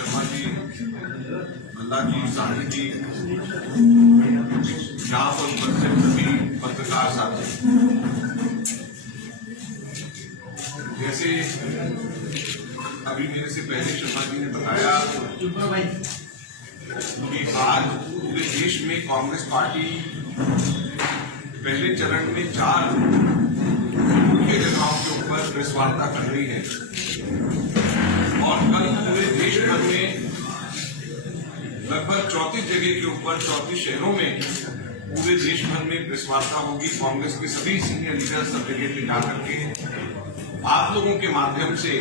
शर्मा जी, भल्ला जी, साहनी जी, यहाँ पर उपस्थित सभी पत्रकार साथी, जैसे अभी मेरे से पहले शर्मा जी ने बताया कि आज पूरे देश में कांग्रेस पार्टी पहले चरण में 4 मुख्य जगहों के ऊपर प्रेस वार्ता कर रही है और कल पूरे देश भर में लगभग 34 जगह के ऊपर 34 शहरों में पूरे देश भर में प्रेस वार्ता होगी। कांग्रेस के सभी सीनियर लीडर सब जगह पे जाकर के आप लोगों के माध्यम से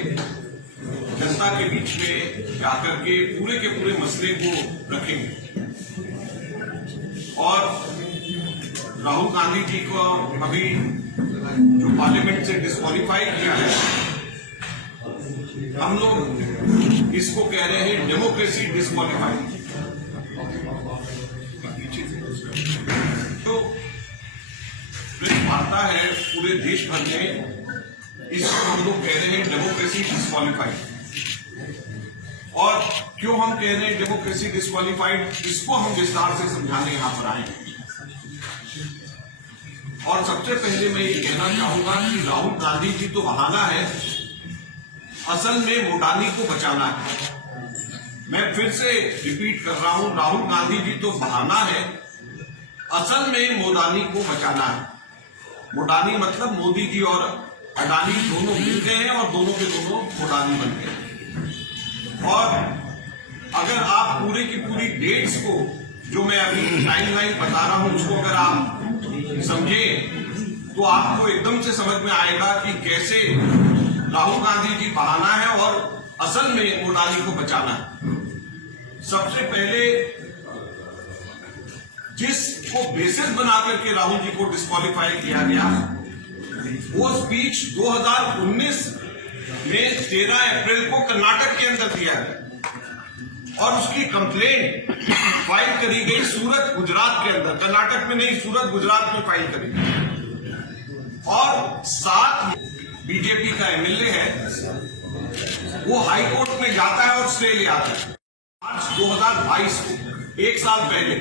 जनता के बीच में जाकर के पूरे मसले को रखेंगे। और राहुल गांधी जी को अभी जो पार्लियामेंट से डिस्क्वालीफाई किया है, हम लोग इसको कह रहे हैं डेमोक्रेसी डिस्क्वालीफाई। तो प्रेस वार्ता है पूरे देश भर में, इसको हम लोग कह रहे हैं डेमोक्रेसी डिस्क्वालीफाइड। और क्यों हम कह रहे हैं डेमोक्रेसी डिस्क्वालीफाइड, इसको हम विस्तार से समझाने यहां पर आए। और सबसे पहले मैं ये कहना चाहूंगा कि राहुल गांधी जी तो बहाना है, असल में मोडानी को बचाना है। मैं फिर से रिपीट कर रहा हूं, राहुल गांधी जी तो बहाना है, असल में मोडानी को बचाना है। मोडानी मतलब मोदी जी और अडानी दोनों मिल गए हैं और दोनों के दोनों मोडानी बन गए। और अगर आप पूरे की पूरी डेट्स को, जो मैं अभी टाइमलाइन बता रहा हूं, उसको अगर आप समझे तो आपको एकदम से समझ में आएगा कि कैसे राहुल गांधी जी बहाना है और असल में मोडाली को बचाना है। सबसे पहले जिसको बेसिस बना करके राहुल जी को डिस्क्वालीफाई किया गया, वो स्पीच 2019 में 13 अप्रैल को कर्नाटक के अंदर दिया गया और उसकी कंप्लेंट फाइल करी गई सूरत गुजरात के अंदर, कर्नाटक में नहीं, सूरत गुजरात में फाइल करी गई। और 7 बीजेपी का एमएलए है, वो हाई कोर्ट में जाता है और स्टे ले आता है। मार्च 2022 को, 1 साल पहले,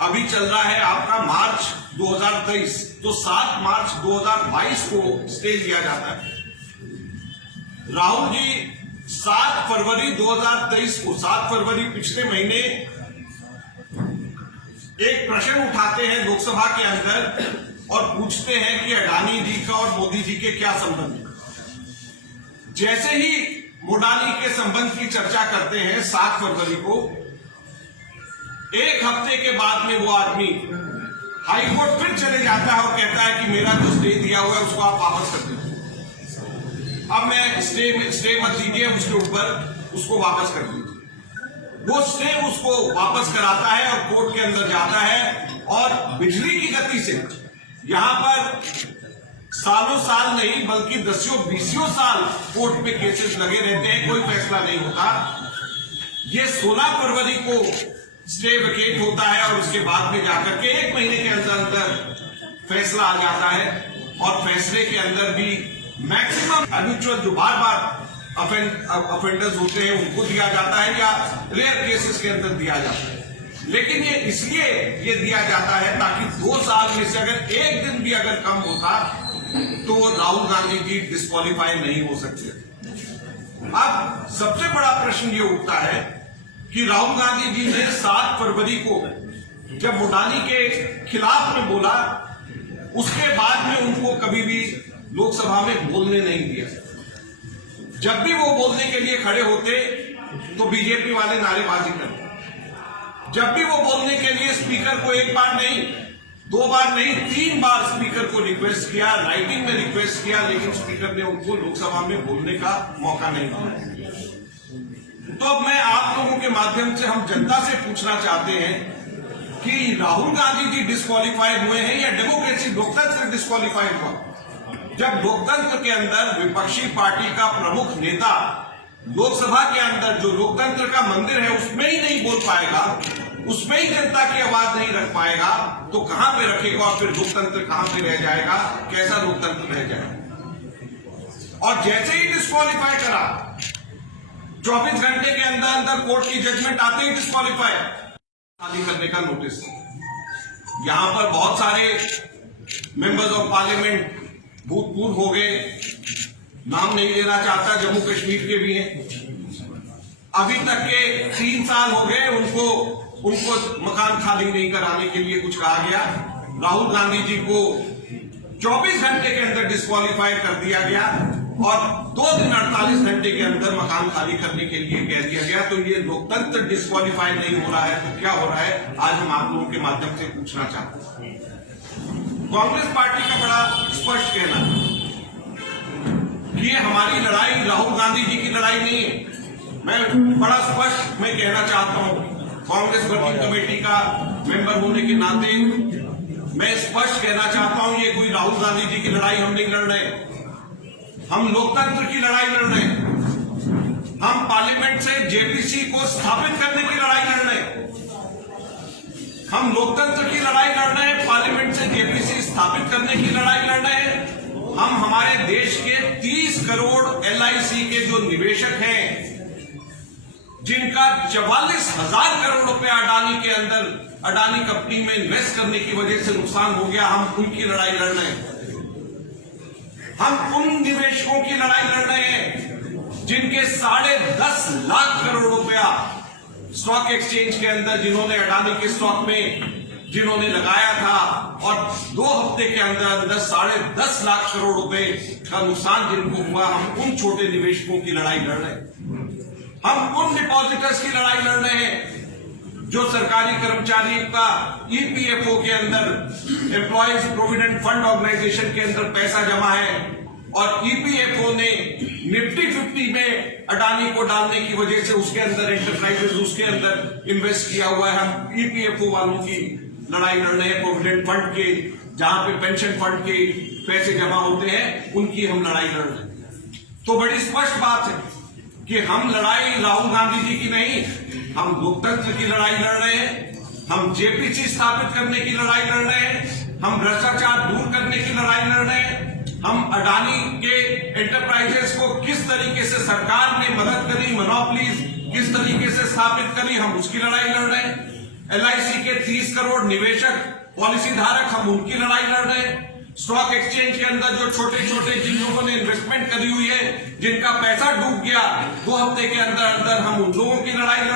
अभी चल रहा है आपका मार्च 2023, तो 7 मार्च 2022 को स्टे लिया जाता है। राहुल जी 7 फरवरी 2023 को, 7 फरवरी पिछले महीने एक प्रश्न उठाते हैं लोकसभा के अंदर और पूछते हैं कि अडानी जी का और मोदी जी के क्या संबंध है। जैसे ही मोडानी के संबंध की चर्चा करते हैं 7 फरवरी को, 1 हफ्ते के बाद में वो आदमी हाईकोर्ट फिर चले जाता है और कहता है कि मेरा जो स्टे दिया हुआ है उसको आप वापस कर दीजिए। अब मैं स्टे मत दीजिए उसके ऊपर, उसको वापस कर दीजिए। वो स्टे उसको वापस कराता है और कोर्ट के अंदर जाता है और बिजली की गति से यहां पर सालों साल नहीं बल्कि 10-20 साल कोर्ट में केसेस लगे रहते हैं, कोई फैसला नहीं होता। ये 16 फरवरी को स्टे वेकेट होता है और उसके बाद में जाकर के 1 महीने के अंदर फैसला आ जाता है। और फैसले के अंदर भी मैक्सिमम हैबिचुअल जो बार अफेंडर्स होते हैं उनको दिया जाता है या रेयर केसेस के अंदर दिया जाता है। लेकिन ये इसलिए ये दिया जाता है ताकि 2 साल में से अगर 1 दिन भी अगर कम होता तो राहुल गांधी जी डिस्क्वालीफाई नहीं हो सकते। अब सबसे बड़ा प्रश्न ये उठता है कि राहुल गांधी जी ने 7 फरवरी को जब मोडानी के खिलाफ में बोला, उसके बाद में उनको कभी भी लोकसभा में बोलने नहीं दिया। जब भी वो बोलने के लिए खड़े होते तो बीजेपी वाले नारेबाजी करते। जब भी वो बोलने के लिए स्पीकर को 1 बार नहीं, 2 बार नहीं, 3 बार स्पीकर को रिक्वेस्ट किया, राइटिंग में रिक्वेस्ट किया, लेकिन स्पीकर ने उनको लोकसभा में बोलने का मौका नहीं दिया। तो अब मैं आप लोगों के माध्यम से हम जनता से पूछना चाहते हैं कि राहुल गांधी जी डिस्क्वालीफाइड हुए हैं या डेमोक्रेसी, लोकतंत्र डिस्क्वालीफाइड हुआ? जब लोकतंत्र के अंदर विपक्षी पार्टी का प्रमुख नेता लोकसभा के अंदर जो लोकतंत्र का मंदिर है उसमें ही नहीं बोल पाएगा, उसमें ही जनता की आवाज नहीं रख पाएगा, तो कहां पे रखेगा? और फिर लोकतंत्र कहां पे रह जाएगा? कैसा लोकतंत्र रह जाएगा? और जैसे ही डिस्क्वालीफाई करा 24 घंटे के अंदर अंदर कोर्ट की जजमेंट आते ही डिस्क्वालीफाई, खाली करने का नोटिस। यहां पर बहुत सारे मेंबर्स ऑफ पार्लियामेंट भूतपूर्व हो गए, नाम नहीं लेना चाहता, जम्मू कश्मीर के भी हैं, अभी तक के 3 साल हो गए उनको मकान खाली नहीं कराने के लिए कुछ कहा गया। राहुल गांधी जी को 24 घंटे के अंदर डिस्क्वालीफाई कर दिया गया और 2 दिन 48 घंटे के अंदर मकान खाली करने के लिए कह दिया गया। तो ये लोकतंत्र डिस्क्वालीफाई नहीं हो रहा है तो क्या हो रहा है, आज हम आप लोगों के माध्यम से पूछना चाहते हैं। कांग्रेस पार्टी का बड़ा स्पष्ट कहना है कि ये हमारी लड़ाई राहुल गांधी जी की लड़ाई नहीं है। मैं बड़ा स्पष्ट मैं कहना चाहता हूं, कांग्रेस वर्किंग कमेटी का मेंबर होने के नाते मैं स्पष्ट कहना चाहता हूं, ये कोई राहुल गांधी जी की लड़ाई हम नहीं लड़ रहे, हम लोकतंत्र की लड़ाई लड़ रहे हैं। हम पार्लियामेंट से जेपीसी को स्थापित करने की लड़ाई लड़ रहे हैं। हम लोकतंत्र की लड़ाई लड़ रहे हैं, पार्लियामेंट से जेपीसी स्थापित करने की लड़ाई लड़ रहे हैं। हम हमारे देश के 30 करोड़ एलआईसी के जो निवेशक हैं, जिनका 44,000 करोड़ रुपए अडानी के अंदर अडानी कंपनी में इन्वेस्ट करने की वजह से नुकसान हो गया, हम उनकी लड़ाई लड़ रहे हैं। हम उन निवेशकों की लड़ाई लड़ रहे हैं जिनके 10.5 लाख करोड़ रुपया स्टॉक एक्सचेंज के अंदर, जिन्होंने अडानी के स्टॉक में जिन्होंने लगाया था और 2 हफ्ते के अंदर अंदर 10.5 लाख करोड़ रुपए का नुकसान जिनको हुआ, हम उन छोटे निवेशकों की लड़ाई लड़ रहे हैं। हम उन डिपॉजिटर्स की लड़ाई लड़ रहे हैं जो सरकारी कर्मचारियों का ईपीएफओ के अंदर, एम्प्लॉयज प्रोविडेंट फंड ऑर्गेनाइजेशन के अंदर पैसा जमा है और ईपीएफओ ने निफ्टी 50 में अडानी को डालने की वजह से उसके अंदर एंटरप्राइजेस उसके अंदर इन्वेस्ट किया हुआ है। हम ईपीएफओ वालों की लड़ाई लड़ रहे हैं, प्रोविडेंट फंड के, जहां पे पेंशन फंड के पैसे जमा होते हैं, उनकी हम लड़ाई लड़ रहे हैं। तो बड़ी स्पष्ट बात है कि हम लड़ाई राहुल गांधी जी की नहीं, हम लोकतंत्र की लड़ाई लड़ रहे हैं। हम जेपीसी स्थापित करने की लड़ाई लड़ रहे हैं। हम भ्रष्टाचार दूर करने की लड़ाई लड़ रहे हैं। हम अडानी के एंटरप्राइजेस को किस तरीके से सरकार ने मदद करी, मोनोपोलीज किस तरीके से स्थापित करी, हम उसकी लड़ाई लड़ रहे हैं। एलआईसी के 30 करोड़ निवेशक पॉलिसी धारक, हम उनकी लड़ाई लड़ रहे हैं। स्टॉक एक्सचेंज के अंदर जो छोटे छोटे जिन लोगों ने इन्वेस्टमेंट करी हुई है, जिनका पैसा डूब गया 2 हफ्ते के अंदर अंदर, हम उन लोगों की लड़ाई लड़